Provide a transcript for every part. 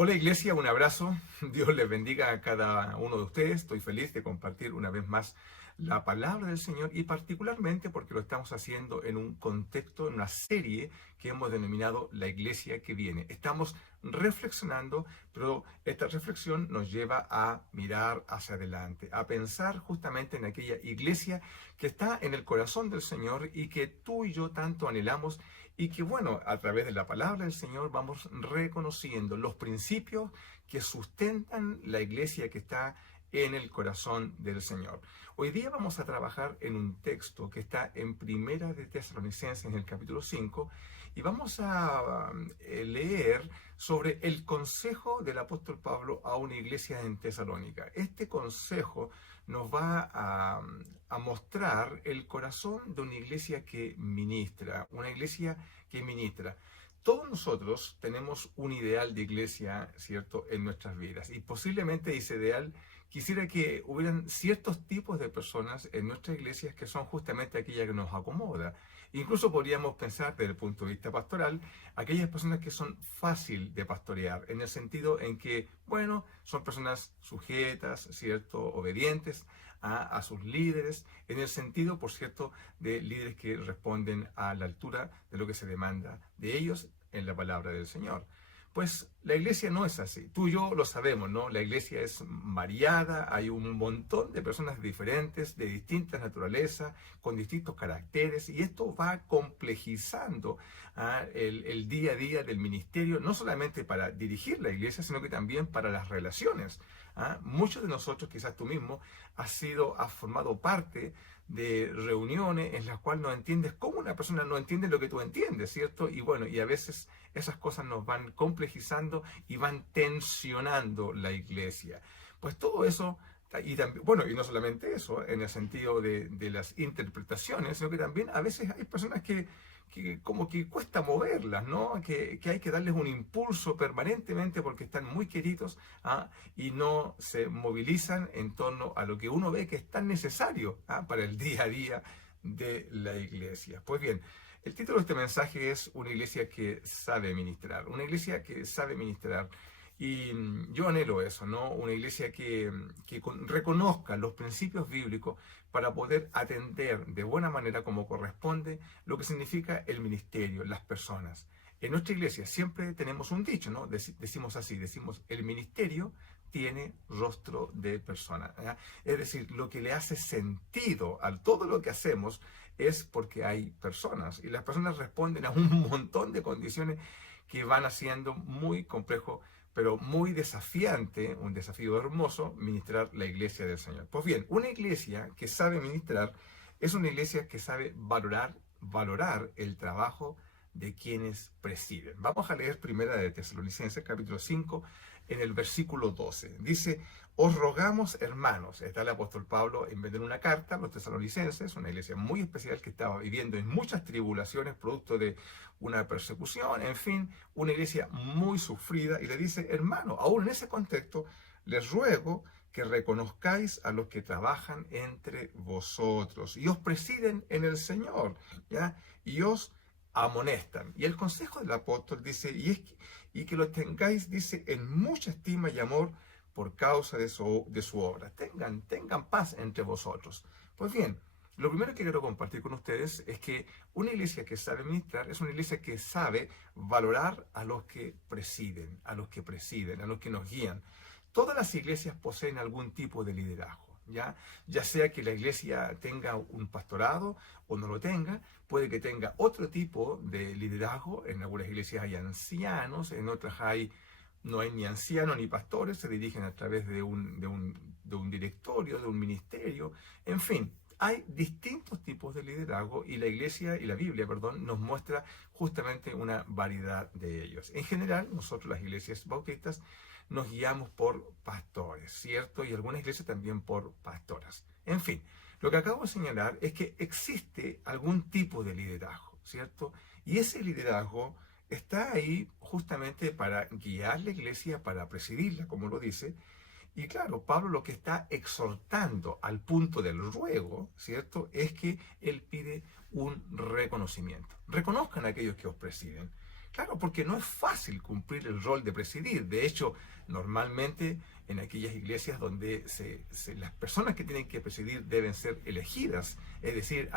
Hola Iglesia, un abrazo. Dios les bendiga a cada uno de ustedes. Estoy feliz de compartir una vez más la palabra del Señor y particularmente porque lo estamos haciendo en un contexto, en una serie que hemos denominado La Iglesia que viene. Estamos reflexionando, pero esta reflexión nos lleva a mirar hacia adelante, a pensar justamente en aquella iglesia que está en el corazón del Señor y que tú y yo tanto anhelamos y que, bueno, a través de la palabra del Señor vamos reconociendo los principios que sustentan la iglesia que está en el corazón del Señor. Hoy día vamos a trabajar en un texto que está en Primera de Tesalonicenses, en el capítulo 5, y vamos a leer sobre el consejo del apóstol Pablo a una iglesia en Tesalónica. Este consejo nos va a mostrar el corazón de una iglesia que ministra, una iglesia que ministra. Todos nosotros tenemos un ideal de iglesia, ¿cierto?, en nuestras vidas. Y posiblemente ese ideal quisiera que hubieran ciertos tipos de personas en nuestras iglesias que son justamente aquellas que nos acomoda. Incluso podríamos pensar desde el punto de vista pastoral, aquellas personas que son fácil de pastorear, en el sentido en que, bueno, son personas sujetas, ¿cierto?, obedientes a sus líderes, en el sentido, por cierto, de líderes que responden a la altura de lo que se demanda de ellos en la palabra del Señor. Pues la iglesia no es así. Tú y yo lo sabemos, ¿no? La iglesia es variada, hay un montón de personas diferentes, de distintas naturalezas, con distintos caracteres, y esto va complejizando el día a día del ministerio, no solamente para dirigir la iglesia, sino que también para las relaciones. Muchos de nosotros, quizás tú mismo, has formado parte de reuniones en las cuales no entiendes cómo una persona no entiende lo que tú entiendes, ¿cierto? Y bueno, y a veces esas cosas nos van complejizando y van tensionando la iglesia. Pues todo eso, y también, bueno, y no solamente eso, en el sentido de las interpretaciones, sino que también a veces hay personas que como que cuesta moverlas, ¿no? Que hay que darles un impulso permanentemente porque están muy queridos, y no se movilizan en torno a lo que uno ve que es tan necesario, para el día a día de la iglesia. Pues bien, el título de este mensaje es Una iglesia que sabe ministrar, una iglesia que sabe ministrar. Y yo anhelo eso, ¿no? Una iglesia que reconozca los principios bíblicos para poder atender de buena manera como corresponde lo que significa el ministerio, las personas. En nuestra iglesia siempre tenemos un dicho, ¿no? Decimos así, decimos, el ministerio tiene rostro de persona, ¿ya? Es decir, lo que le hace sentido a todo lo que hacemos es porque hay personas y las personas responden a un montón de condiciones que van haciendo muy complejo, pero muy desafiante, un desafío hermoso, ministrar la iglesia del Señor. Pues bien, una iglesia que sabe ministrar es una iglesia que sabe valorar el trabajo de quienes presiden. Vamos a leer Primera de Tesalonicenses, capítulo 5, en el versículo 12. Dice, os rogamos, hermanos, está el apóstol Pablo enviando una carta a los tesalonicenses, una iglesia muy especial que estaba viviendo en muchas tribulaciones, producto de una persecución, en fin, una iglesia muy sufrida, y le dice, hermano, aún en ese contexto, les ruego que reconozcáis a los que trabajan entre vosotros y os presiden en el Señor, ¿ya? Y os amonestan. Y el consejo del apóstol dice, y que los tengáis, dice, en mucha estima y amor por causa de su obra. Tengan paz entre vosotros. Pues bien, lo primero que quiero compartir con ustedes es que una iglesia que sabe ministrar es una iglesia que sabe valorar a los que presiden, a los que presiden, a los que nos guían. Todas las iglesias poseen algún tipo de liderazgo. Ya sea que la iglesia tenga un pastorado o no lo tenga, puede que tenga otro tipo de liderazgo. En algunas iglesias hay ancianos, en otras no hay ni ancianos ni pastores, se dirigen a través de un directorio, de un ministerio, en fin. Hay distintos tipos de liderazgo y la iglesia y la Biblia, perdón, nos muestra justamente una variedad de ellos. En general, nosotros las iglesias bautistas nos guiamos por pastores, ¿cierto? Y algunas iglesias también por pastoras. En fin, lo que acabo de señalar es que existe algún tipo de liderazgo, ¿cierto? Y ese liderazgo está ahí justamente para guiar la iglesia, para presidirla, como lo dice. Y claro, Pablo lo que está exhortando al punto del ruego, ¿cierto?, es que él pide un reconocimiento. Reconozcan a aquellos que os presiden. Claro, porque no es fácil cumplir el rol de presidir. De hecho, normalmente en aquellas iglesias donde las personas que tienen que presidir deben ser elegidas. Es decir,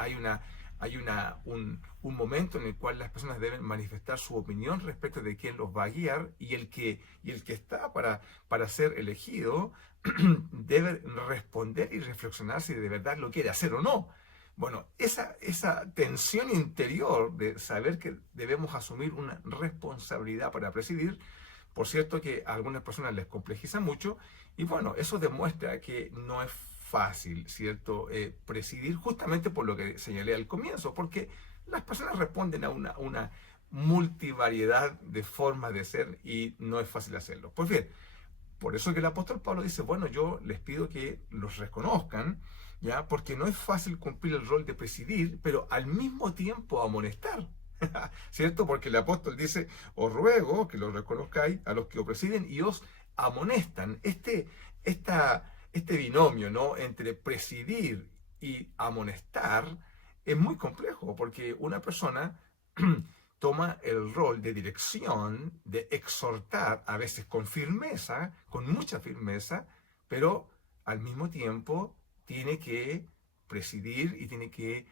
un momento en el cual las personas deben manifestar su opinión respecto de quién los va a guiar y el que está para ser elegido debe responder y reflexionar si de verdad lo quiere hacer o no. Bueno, esa tensión interior de saber que debemos asumir una responsabilidad para presidir, por cierto que a algunas personas les complejiza mucho, y bueno, eso demuestra que no es fácil, ¿cierto? Presidir justamente por lo que señalé al comienzo, porque las personas responden a una multivariedad de formas de ser y no es fácil hacerlo. Pues bien, por eso que el apóstol Pablo dice, bueno, yo les pido que los reconozcan, ¿ya? Porque no es fácil cumplir el rol de presidir, pero al mismo tiempo amonestar, ¿cierto? Porque el apóstol dice, os ruego que los reconozcáis a los que os presiden y os amonestan. Este binomio, ¿no? Entre presidir y amonestar es muy complejo, porque una persona toma el rol de dirección, de exhortar, a veces con firmeza, con mucha firmeza, pero al mismo tiempo tiene que presidir y tiene que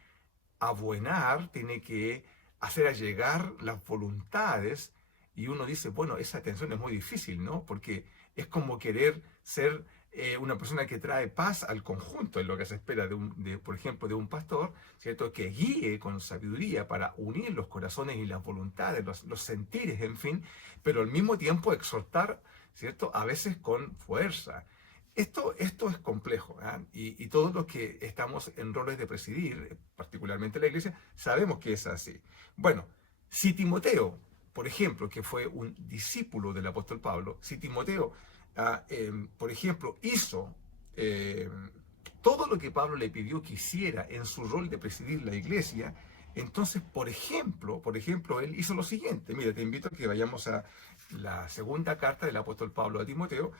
abuenar, tiene que hacer allegar las voluntades. Y uno dice, bueno, esa tensión es muy difícil, ¿no? Porque es como querer ser una persona que trae paz al conjunto, es lo que se espera por ejemplo, de un pastor, ¿cierto? Que guíe con sabiduría para unir los corazones y las voluntades, los sentires, en fin, pero al mismo tiempo exhortar, ¿cierto? A veces con fuerza. Esto es complejo, ¿eh? Y todos los que estamos en roles de presidir, particularmente la iglesia, sabemos que es así. Bueno, si Timoteo, por ejemplo, que fue un discípulo del apóstol Pablo, si Timoteo, por ejemplo, hizo todo lo que Pablo le pidió que hiciera en su rol de presidir la iglesia, entonces, por ejemplo, él hizo lo siguiente. Mira, te invito a que vayamos a la segunda carta del apóstol Pablo a Timoteo,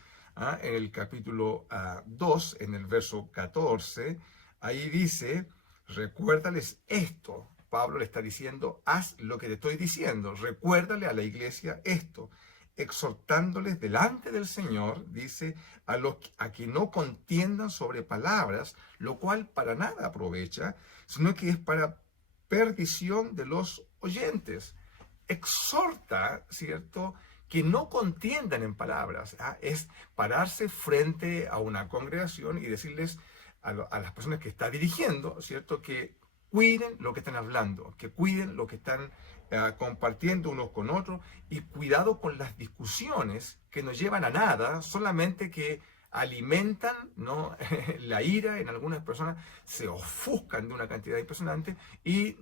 en el capítulo 2, en el verso 14, ahí dice, recuérdales esto. Pablo le está diciendo, haz lo que te estoy diciendo, recuérdale a la iglesia esto, exhortándoles delante del Señor, dice, a que no contiendan sobre palabras, lo cual para nada aprovecha, sino que es para perdición de los oyentes. Exhorta, ¿cierto?, que no contiendan en palabras, es pararse frente a una congregación y decirles a las personas que está dirigiendo, ¿cierto?, que cuiden lo que están hablando, que cuiden lo que están compartiendo unos con otros, y cuidado con las discusiones que no llevan a nada, solamente que alimentan, ¿no?, la ira en algunas personas, se ofuscan de una cantidad impresionante y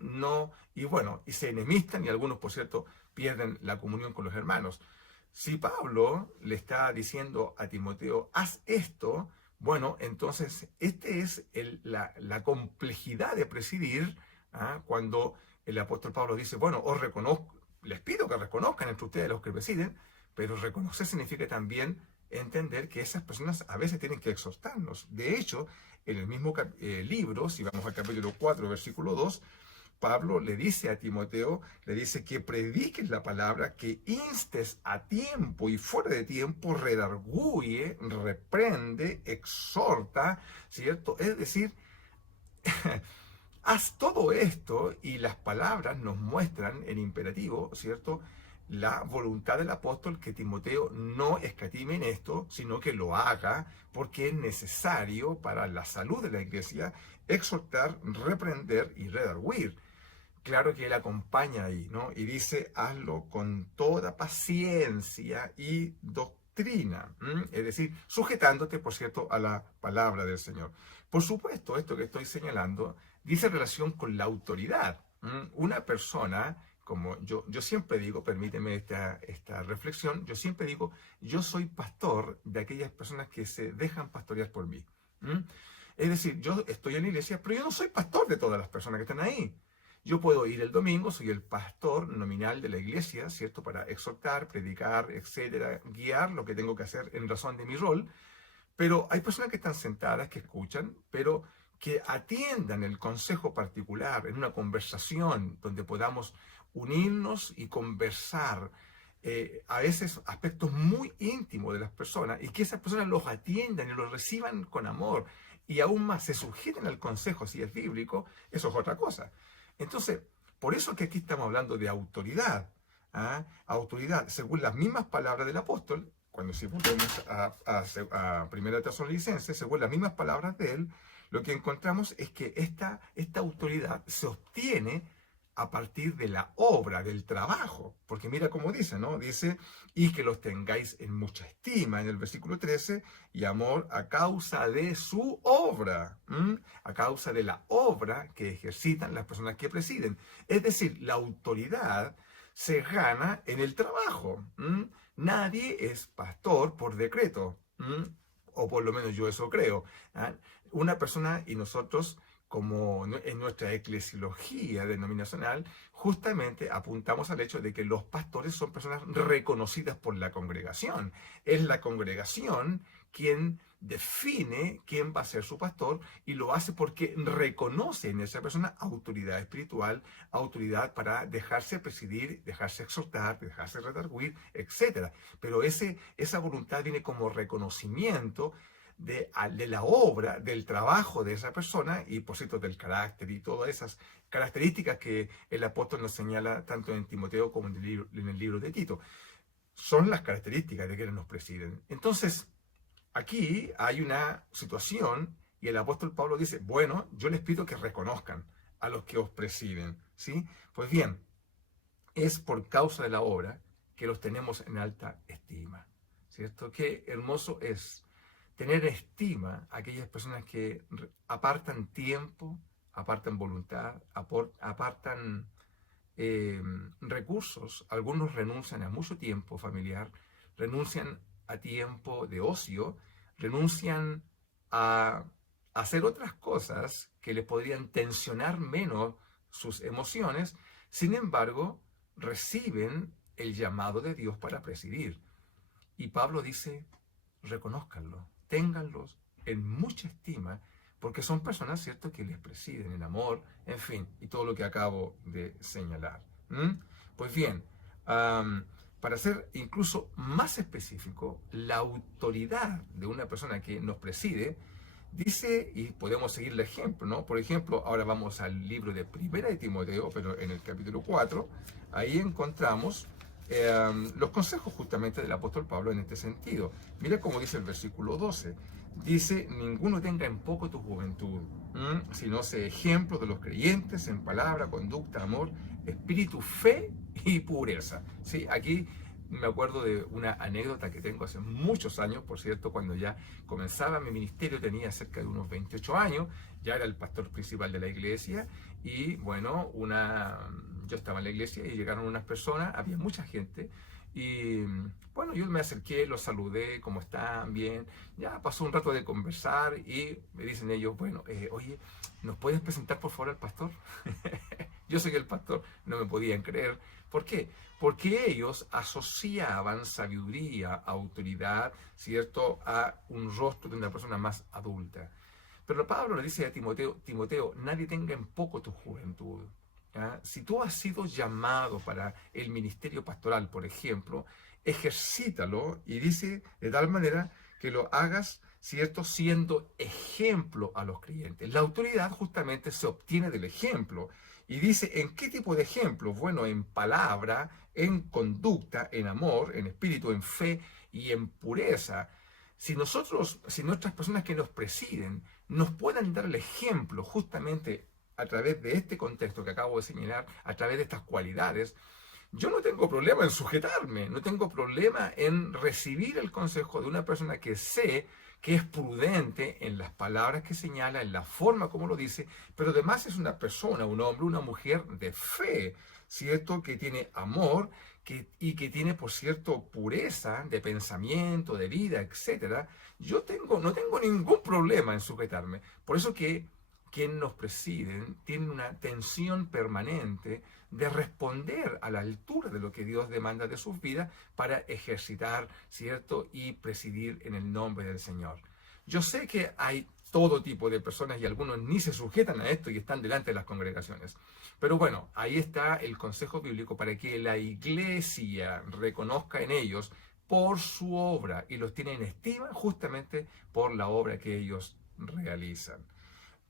se enemistan, y algunos, por cierto, pierden la comunión con los hermanos. Si Pablo le está diciendo a Timoteo, haz esto, bueno, entonces este es la complejidad de presidir, cuando el apóstol Pablo dice, bueno, os reconozco, les pido que reconozcan entre ustedes los que presiden, pero reconocer significa también entender que esas personas a veces tienen que exhortarnos. De hecho, en el mismo libro, si vamos al capítulo 4, versículo 2, Pablo le dice a Timoteo, le dice que prediques la palabra, que instes a tiempo y fuera de tiempo, redarguye, reprende, exhorta, ¿cierto? Es decir, haz todo esto, y las palabras nos muestran en imperativo, ¿cierto?, la voluntad del apóstol, que Timoteo no escatime en esto, sino que lo haga porque es necesario para la salud de la iglesia exhortar, reprender y redarguir. Claro que él acompaña ahí, ¿no? Y dice, hazlo con toda paciencia y doctrina. Es decir, sujetándote, por cierto, a la palabra del Señor. Por supuesto, esto que estoy señalando dice relación con la autoridad. Una persona, como yo siempre digo, permíteme esta reflexión, yo siempre digo, yo soy pastor de aquellas personas que se dejan pastorear por mí. Es decir, yo estoy en la iglesia, pero yo no soy pastor de todas las personas que están ahí. Yo puedo ir el domingo, soy el pastor nominal de la iglesia, ¿cierto?, para exhortar, predicar, etcétera, guiar lo que tengo que hacer en razón de mi rol. Pero hay personas que están sentadas, que escuchan, pero que atiendan el consejo particular en una conversación donde podamos unirnos y conversar a veces aspectos muy íntimos de las personas y que esas personas los atiendan y los reciban con amor y aún más se sujeten al consejo si es bíblico, eso es otra cosa. Entonces, por eso que aquí estamos hablando de autoridad. ¿Ah? Autoridad, según las mismas palabras del apóstol, cuando si volvemos a Primera Tesalonicenses, según las mismas palabras de él, lo que encontramos es que esta autoridad se obtiene a partir de la obra, del trabajo. Porque mira cómo dice, ¿no? Dice, y que los tengáis en mucha estima, en el versículo 13, y amor a causa de su obra, a causa de la obra que ejercitan las personas que presiden. Es decir, la autoridad se gana en el trabajo. Nadie es pastor por decreto, o por lo menos yo eso creo. ¿Ah? Una persona y nosotros, como en nuestra eclesiología denominacional, justamente apuntamos al hecho de que los pastores son personas reconocidas por la congregación. Es la congregación quien define quién va a ser su pastor y lo hace porque reconoce en esa persona autoridad espiritual, autoridad para dejarse presidir, dejarse exhortar, dejarse redarguir, etc. Pero esa voluntad viene como reconocimiento de la obra, del trabajo de esa persona y por cierto del carácter y todas esas características que el apóstol nos señala tanto en Timoteo como en el libro de Tito. Son las características de quienes nos presiden. Entonces, aquí hay una situación y el apóstol Pablo dice, bueno, yo les pido que reconozcan a los que os presiden, ¿sí? Pues bien, es por causa de la obra que los tenemos en alta estima, ¿cierto? Qué hermoso es tener estima a aquellas personas que apartan tiempo, apartan voluntad, apartan recursos. Algunos renuncian a mucho tiempo familiar, renuncian a tiempo de ocio, renuncian a hacer otras cosas que les podrían tensionar menos sus emociones, sin embargo, reciben el llamado de Dios para presidir. Y Pablo dice, reconózcanlo, ténganlos en mucha estima, porque son personas, ¿cierto?, que les presiden en amor, en fin, y todo lo que acabo de señalar. Pues bien, para ser incluso más específico, la autoridad de una persona que nos preside, dice, y podemos seguir el ejemplo, ¿no? Por ejemplo, ahora vamos al libro de Primera de Timoteo, pero en el capítulo 4, ahí encontramos los consejos justamente del apóstol Pablo en este sentido. Mira cómo dice el versículo 12. Dice, ninguno tenga en poco tu juventud, sino sé ejemplo de los creyentes en palabra, conducta, amor, espíritu, fe y pureza. Sí, aquí me acuerdo de una anécdota que tengo hace muchos años, por cierto, cuando ya comenzaba mi ministerio, tenía cerca de unos 28 años, ya era el pastor principal de la iglesia, y bueno, yo estaba en la iglesia y llegaron unas personas, había mucha gente, y bueno, yo me acerqué, los saludé, ¿cómo están? Bien. Ya pasó un rato de conversar y me dicen ellos, bueno, oye, ¿nos puedes presentar por favor al pastor? Yo soy el pastor, no me podían creer. ¿Por qué? Porque ellos asociaban sabiduría, autoridad, ¿cierto?, a un rostro de una persona más adulta. Pero Pablo le dice a Timoteo, nadie tenga en poco tu juventud. ¿Ya? Si tú has sido llamado para el ministerio pastoral, por ejemplo, ejercítalo y dice de tal manera que lo hagas, ¿cierto?, siendo ejemplo a los creyentes. La autoridad justamente se obtiene del ejemplo. Y dice, ¿en qué tipo de ejemplo? Bueno, en palabra, en conducta, en amor, en espíritu, en fe y en pureza. Si nuestras personas que nos presiden nos pueden dar el ejemplo justamente a través de este contexto que acabo de señalar, a través de estas cualidades, yo no tengo problema en sujetarme, no tengo problema en recibir el consejo de una persona que sé que es prudente en las palabras que señala, en la forma como lo dice, pero además es una persona, un hombre, una mujer de fe, ¿cierto?, que tiene amor y que tiene, por cierto, pureza de pensamiento, de vida, etc. Yo no tengo ningún problema en sujetarme. Por eso que quien nos presiden tiene una tensión permanente de responder a la altura de lo que Dios demanda de sus vidas para ejercitar, ¿cierto?, y presidir en el nombre del Señor. Yo sé que hay todo tipo de personas y algunos ni se sujetan a esto y están delante de las congregaciones. Pero bueno, ahí está el consejo bíblico para que la iglesia reconozca en ellos por su obra y los tiene en estima justamente por la obra que ellos realizan.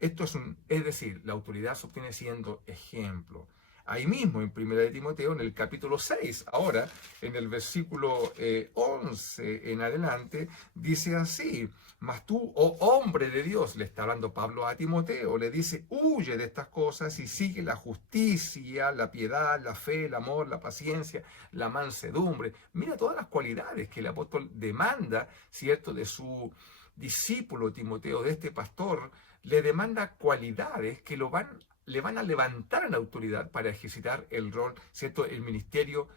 Esto es decir, la autoridad se obtiene siendo ejemplo. Ahí mismo en 1 de Timoteo, en el capítulo 6, ahora en el versículo 11 en adelante, dice así: mas tú, oh hombre de Dios, le está hablando Pablo a Timoteo, le dice: huye de estas cosas y sigue la justicia, la piedad, la fe, el amor, la paciencia, la mansedumbre. Mira todas las cualidades que el apóstol demanda, ¿cierto?, de su discípulo Timoteo, de este pastor. Le demanda cualidades que le van a levantar en autoridad para ejercitar el rol, ¿cierto?, el ministerio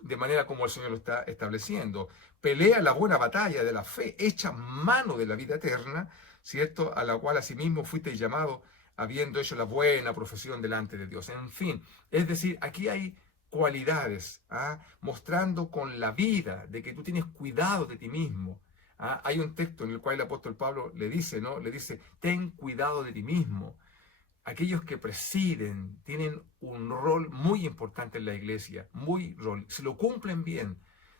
de manera como el Señor lo está estableciendo. Pelea la buena batalla de la fe, echa mano de la vida eterna, ¿cierto?, a la cual asimismo fuiste llamado, habiendo hecho la buena profesión delante de Dios. En fin, es decir, aquí hay cualidades, mostrando con la vida de que tú tienes cuidado de ti mismo. Hay un texto en el cual el apóstol Pablo le dice, ¿no? Le dice: ten cuidado de ti mismo. Aquellos que presiden tienen un rol muy importante en la iglesia, si lo cumplen bien,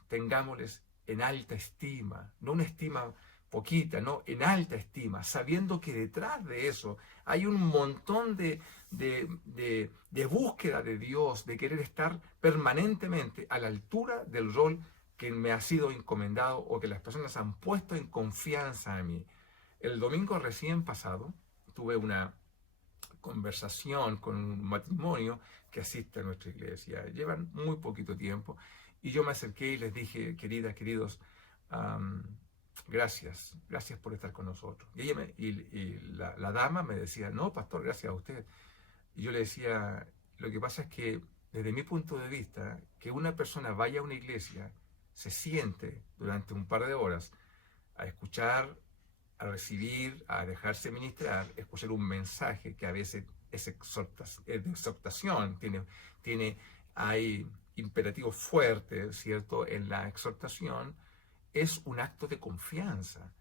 tengámosles en alta estima, no una estima poquita, no, en alta estima, sabiendo que detrás de eso hay un montón de búsqueda de Dios, de querer estar permanentemente a la altura del rol que me ha sido encomendado o que las personas han puesto en confianza en mí. El domingo recién pasado tuve una conversación con un matrimonio que asiste a nuestra iglesia. Llevan muy poquito tiempo y yo me acerqué y les dije: queridos, gracias por estar con nosotros. Y la dama me decía: no, pastor, gracias a usted. Y yo le decía: lo que pasa es que desde mi punto de vista, que una persona vaya a una iglesia, se siente durante un par de horas a escuchar, a recibir, a dejarse ministrar, escuchar un mensaje que a veces es de exhortación, hay imperativos fuertes, ¿cierto?, en la exhortación, es un acto de confianza.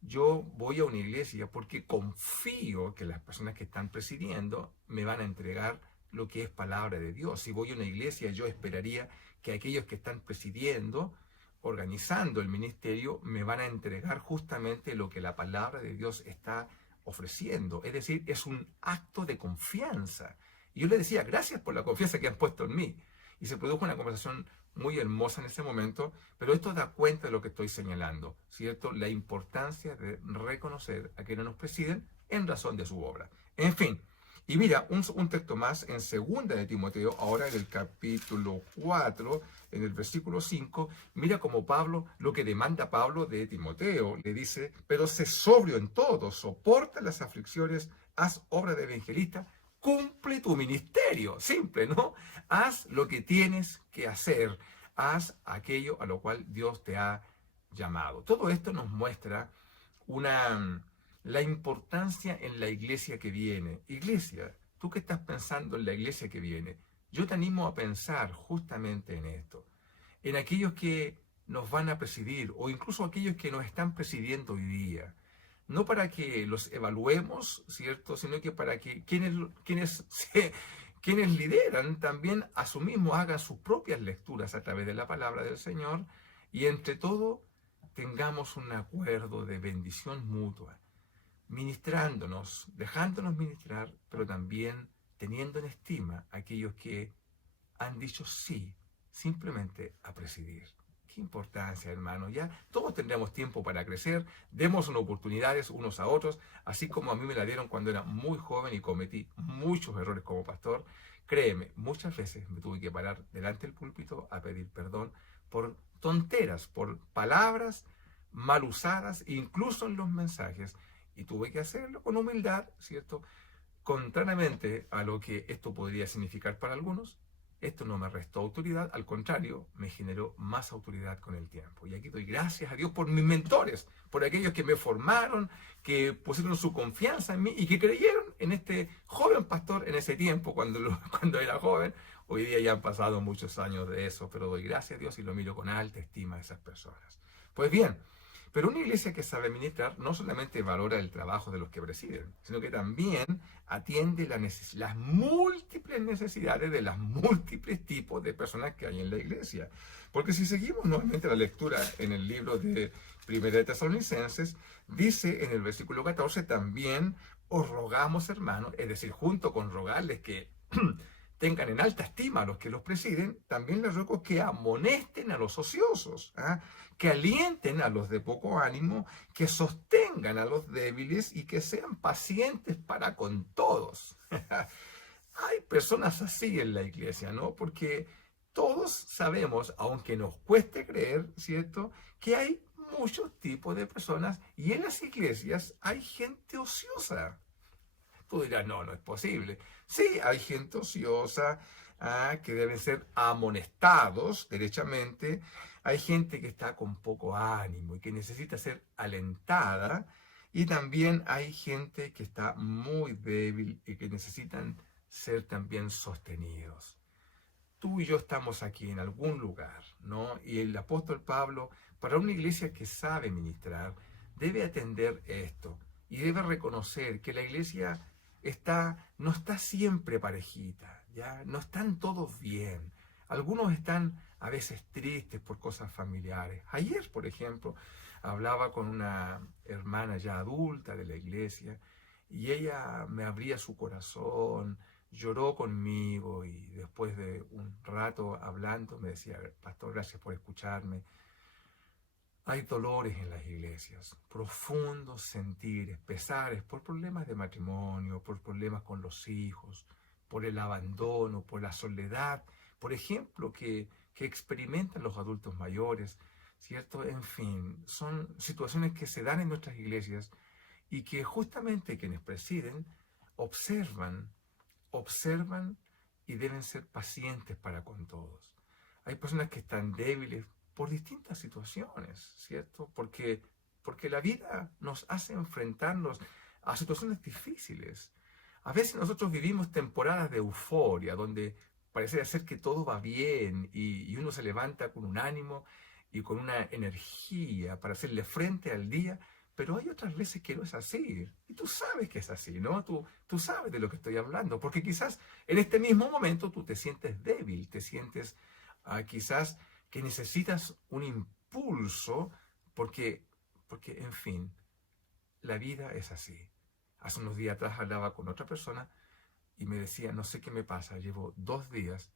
Yo voy a una iglesia porque confío que las personas que están presidiendo me van a entregar lo que es palabra de Dios. Si voy a una iglesia, yo esperaría que aquellos que están presidiendo, organizando el ministerio, me van a entregar justamente lo que la palabra de Dios está ofreciendo. Es decir, es un acto de confianza. Y yo le decía: gracias por la confianza que han puesto en mí. Y se produjo una conversación muy hermosa en ese momento, pero esto da cuenta de lo que estoy señalando, ¿cierto? La importancia de reconocer a quienes nos presiden en razón de su obra. En fin, y mira, un texto más en 2 de Timoteo, ahora en el capítulo 4, en el versículo 5, mira cómo Pablo, lo que demanda Pablo de Timoteo, le dice: pero sé sobrio en todo, soporta las aflicciones, haz obra de evangelista, cumple tu ministerio. Simple, ¿no? Haz lo que tienes que hacer, haz aquello a lo cual Dios te ha llamado. Todo esto nos muestra la importancia en la iglesia que viene. Iglesia, tú que estás pensando en la iglesia que viene, yo te animo a pensar justamente en esto, en aquellos que nos van a presidir o incluso aquellos que nos están presidiendo hoy día. No para que los evaluemos, ¿cierto?, sino que para que quienes lideran también a su mismo hagan sus propias lecturas a través de la palabra del Señor y entre todo tengamos un acuerdo de bendición mutua, ministrándonos, dejándonos ministrar, pero también teniendo en estima a aquellos que han dicho sí simplemente a presidir. Qué importancia, hermano. Ya todos tendremos tiempo para crecer, demos oportunidades unos a otros, así como a mí me la dieron cuando era muy joven y cometí muchos errores como pastor. Créeme, muchas veces me tuve que parar delante del púlpito a pedir perdón por tonteras, por palabras mal usadas, incluso en los mensajes, y tuve que hacerlo con humildad, ¿cierto? Contrariamente a lo que esto podría significar para algunos, esto no me restó autoridad, al contrario, me generó más autoridad con el tiempo. Y aquí doy gracias a Dios por mis mentores, por aquellos que me formaron, que pusieron su confianza en mí y que creyeron en este joven pastor en ese tiempo, cuando era joven. Hoy día ya han pasado muchos años de eso, pero doy gracias a Dios y lo miro con alta estima a esas personas. Pues bien, Pero una iglesia que sabe ministrar no solamente valora el trabajo de los que presiden, sino que también atiende las múltiples necesidades de los múltiples tipos de personas que hay en la iglesia. Porque si seguimos nuevamente la lectura en el libro de Primera de Tesalonicenses, dice en el versículo 14 también: os rogamos, hermanos, es decir, junto con rogarles que tengan en alta estima a los que los presiden, también les ruego que amonesten a los ociosos, ¿ah? Que alienten a los de poco ánimo, que sostengan a los débiles y que sean pacientes para con todos. Hay personas así en la iglesia, ¿no? Porque todos sabemos, aunque nos cueste creer, ¿cierto?, que hay muchos tipos de personas y en las iglesias hay gente ociosa. Tú dirás, no, no es posible. Sí, hay gente ociosa, que deben ser amonestados derechamente. Hay gente que está con poco ánimo y que necesita ser alentada. Y también hay gente que está muy débil y que necesitan ser también sostenidos. Tú y yo estamos aquí en algún lugar, ¿no? Y el apóstol Pablo, para una iglesia que sabe ministrar, debe atender esto y debe reconocer que la iglesia no está siempre parejita, ¿ya? No están todos bien. Algunos están a veces tristes por cosas familiares. Ayer, por ejemplo, hablaba con una hermana ya adulta de la iglesia y ella me abría su corazón, lloró conmigo y después de un rato hablando me decía: pastor, gracias por escucharme. Hay dolores en las iglesias, profundos sentires, pesares por problemas de matrimonio, por problemas con los hijos, por el abandono, por la soledad, por ejemplo, que experimentan los adultos mayores, ¿cierto? En fin, son situaciones que se dan en nuestras iglesias y que justamente quienes presiden observan y deben ser pacientes para con todos. Hay personas que están débiles por distintas situaciones, ¿cierto? Porque la vida nos hace enfrentarnos a situaciones difíciles. A veces nosotros vivimos temporadas de euforia, donde parece ser que todo va bien y uno se levanta con un ánimo y con una energía para hacerle frente al día, pero hay otras veces que no es así. Y tú sabes que es así, ¿no? Tú sabes de lo que estoy hablando, porque quizás en este mismo momento tú te sientes débil, te sientes quizás que necesitas un impulso, porque, en fin, la vida es así. Hace unos días atrás hablaba con otra persona y me decía: no sé qué me pasa, llevo 2 días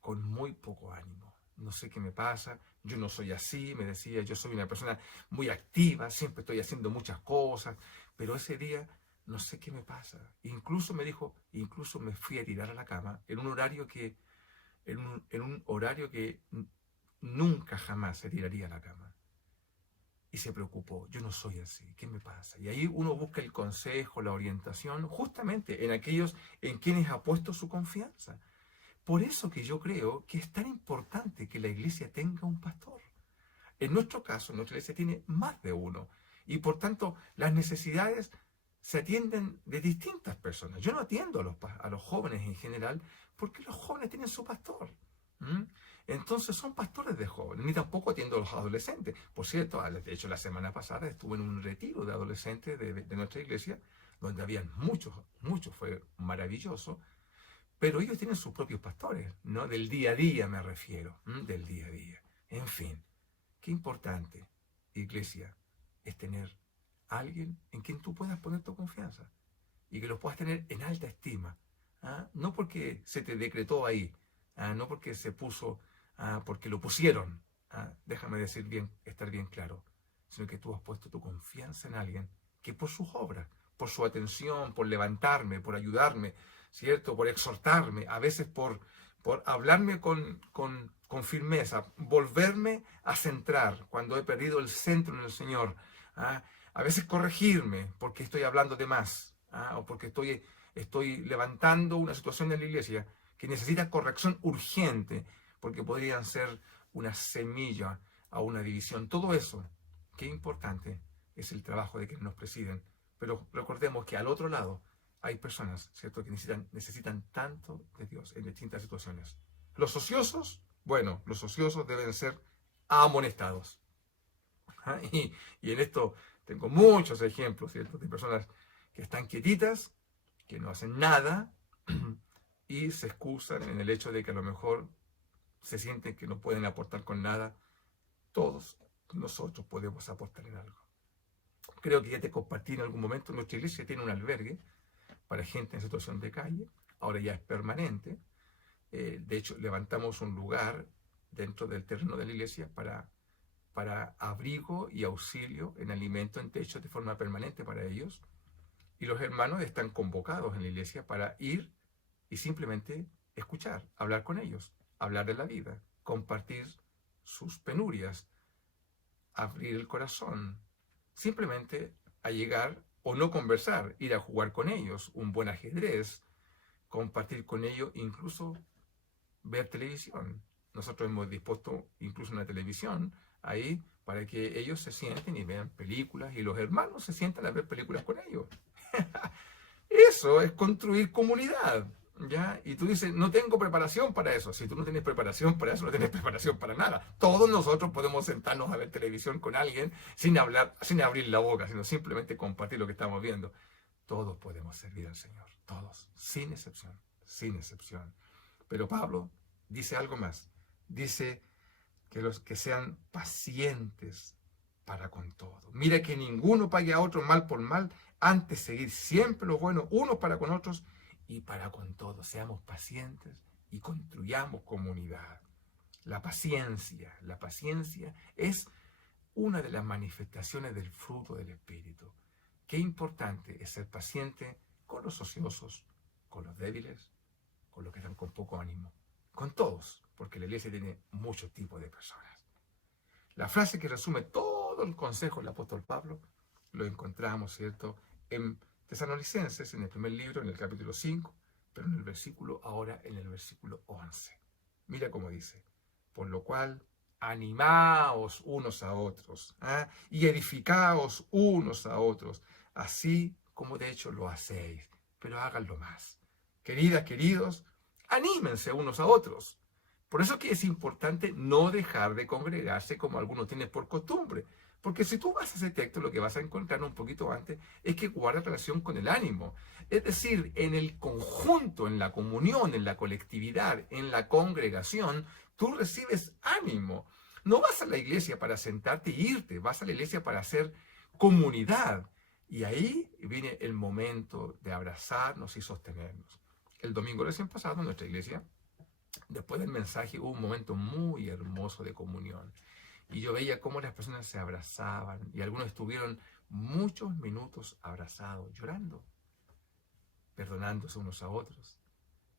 con muy poco ánimo. No sé qué me pasa, yo no soy así, me decía, yo soy una persona muy activa, siempre estoy haciendo muchas cosas, pero ese día no sé qué me pasa. Incluso me dijo, incluso me fui a tirar a la cama en un horario que nunca jamás se tiraría a la cama. Y se preocupó: yo no soy así, ¿qué me pasa? Y ahí uno busca el consejo, la orientación, justamente en aquellos en quienes ha puesto su confianza. Por eso que yo creo que es tan importante que la iglesia tenga un pastor. En nuestro caso, nuestra iglesia tiene más de uno. Y por tanto, las necesidades se atienden de distintas personas. Yo no atiendo a los jóvenes en general, porque los jóvenes tienen su pastor. Entonces son pastores de jóvenes, ni tampoco atiendo a los adolescentes. Por cierto, de hecho la semana pasada estuve en un retiro de adolescentes de nuestra iglesia, donde habían muchos, fue maravilloso, pero ellos tienen sus propios pastores, ¿no? Del día a día me refiero, del día a día. En fin, qué importante, iglesia, es tener a alguien en quien tú puedas poner tu confianza y que lo puedas tener en alta estima. No porque se te decretó ahí, no porque se puso, porque lo pusieron, déjame decir bien, estar bien claro, sino que tú has puesto tu confianza en alguien que por sus obras, por su atención, por levantarme, por ayudarme, ¿cierto? Por exhortarme, a veces por hablarme con firmeza, volverme a centrar cuando he perdido el centro en el Señor, a veces corregirme porque estoy hablando de más, o porque estoy levantando una situación en la iglesia que necesita corrección urgente, porque podrían ser una semilla a una división. Todo eso, qué importante es el trabajo de quienes nos presiden. Pero recordemos que al otro lado hay personas, ¿cierto?, que necesitan tanto de Dios en distintas situaciones. Los ociosos, bueno, los ociosos deben ser amonestados. ¿Ah? Y en esto tengo muchos ejemplos, ¿cierto? De personas que están quietitas, que no hacen nada y se excusan en el hecho de que a lo mejor se sienten que no pueden aportar con nada. Todos nosotros podemos aportar en algo. Creo que ya te compartí en algún momento, nuestra iglesia tiene un albergue para gente en situación de calle, ahora ya es permanente. De hecho, levantamos un lugar dentro del terreno de la iglesia para abrigo y auxilio en alimento, en techo de forma permanente para ellos. Y los hermanos están convocados en la iglesia para ir y simplemente escuchar, hablar con ellos, hablar de la vida, compartir sus penurias, abrir el corazón, simplemente a llegar o no conversar, ir a jugar con ellos, un buen ajedrez, compartir con ellos, incluso ver televisión. Nosotros hemos dispuesto incluso una televisión ahí para que ellos se sienten y vean películas y los hermanos se sientan a ver películas con ellos. Eso es construir comunidad, ¿ya? Y tú dices, no tengo preparación para eso. Si tú no tienes preparación para eso, no tienes preparación para nada. Todos nosotros podemos sentarnos a ver televisión con alguien sin hablar, sin abrir la boca, sino simplemente compartir lo que estamos viendo. Todos podemos servir al Señor, todos, sin excepción, sin excepción. Pero Pablo dice algo más. Dice que los que sean pacientes para con todo. Mira que ninguno pague a otro mal por mal, antes seguir siempre lo bueno unos para con otros y para con todos. Seamos pacientes y construyamos comunidad. La paciencia es una de las manifestaciones del fruto del Espíritu. Qué importante es ser paciente con los ociosos, con los débiles, con los que están con poco ánimo, con todos, porque la iglesia tiene muchos tipos de personas. La frase que resume todo el consejo del apóstol Pablo lo encontramos, ¿cierto?, en Tesalonicenses, en el primer libro, en el capítulo 5, pero en el versículo, ahora en el versículo 11. Mira cómo dice, por lo cual, animaos unos a otros, ¿eh? Y edificaos unos a otros, así como de hecho lo hacéis, pero háganlo más. Queridas, queridos, anímense unos a otros. Por eso que es importante no dejar de congregarse como algunos tienen por costumbre. Porque si tú vas a ese texto, lo que vas a encontrar un poquito antes es que guarda relación con el ánimo. Es decir, en el conjunto, en la comunión, en la colectividad, en la congregación, tú recibes ánimo. No vas a la iglesia para sentarte e irte, vas a la iglesia para hacer comunidad. Y ahí viene el momento de abrazarnos y sostenernos. El domingo recién pasado en nuestra iglesia, después del mensaje, hubo un momento muy hermoso de comunión. Y yo veía cómo las personas se abrazaban y algunos estuvieron muchos minutos abrazados, llorando, perdonándose unos a otros.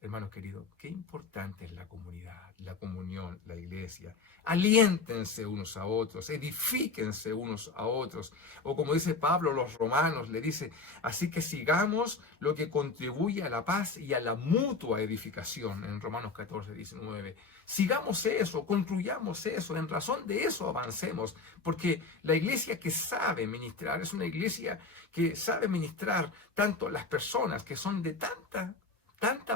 Hermanos queridos, qué importante es la comunidad, la comunión, la iglesia. Aliéntense unos a otros, edifíquense unos a otros. O como dice Pablo, los romanos le dice, así que sigamos lo que contribuye a la paz y a la mutua edificación, en Romanos 14, 19. Sigamos eso, construyamos eso, en razón de eso avancemos, porque la iglesia que sabe ministrar es una iglesia que sabe ministrar tanto las personas que son de tanta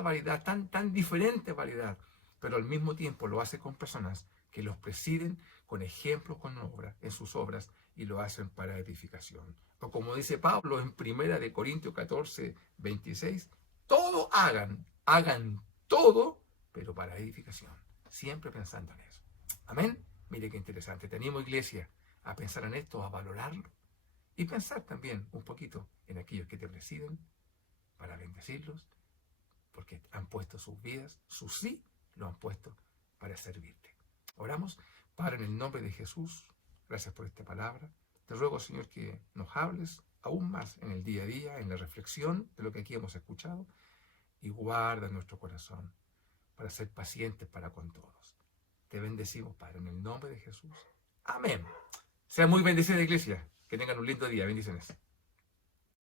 variedad, tan diferente variedad, pero al mismo tiempo lo hace con personas que los presiden con ejemplos con obras, en sus obras, y lo hacen para edificación. O como dice Pablo en 1 Corintios 14, 26, todo hagan todo, pero para edificación, siempre pensando en eso. Amén. Mire qué interesante. Te animo, iglesia, a pensar en esto, a valorarlo, y pensar también un poquito en aquellos que te presiden para bendecirlos, porque han puesto sus vidas, su sí, lo han puesto para servirte. Oramos. Padre, en el nombre de Jesús, gracias por esta palabra. Te ruego, Señor, que nos hables aún más en el día a día, en la reflexión de lo que aquí hemos escuchado, y guarda nuestro corazón para ser pacientes para con todos. Te bendecimos, Padre, en el nombre de Jesús. Amén. Sea muy bendecida, iglesia. Que tengan un lindo día. Bendiciones.